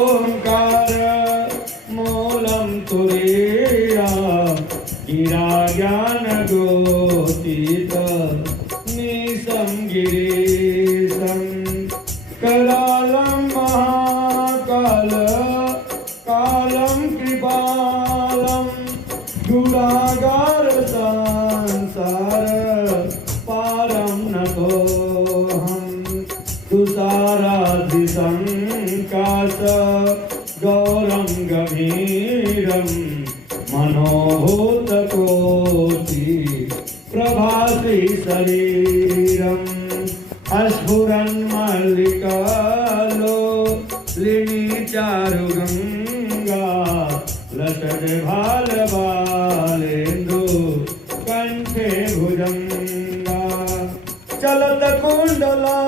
ओंकार मूलं तुरीया गिरा ज्ञान गोतीत निसं गिरीशं करालं महाकाल कालं कृपालं गुणागार संसार पारं नतोऽहं तुषाराधिसंकाश गौरं गभीरं मनोभूतकोटि प्रभाति शरीरम् स्फुरन्मल्लिकालोलिनी चारुगङ्गा लसद्भालबालेन्दु कंठे भुजंगा चलत कुंडला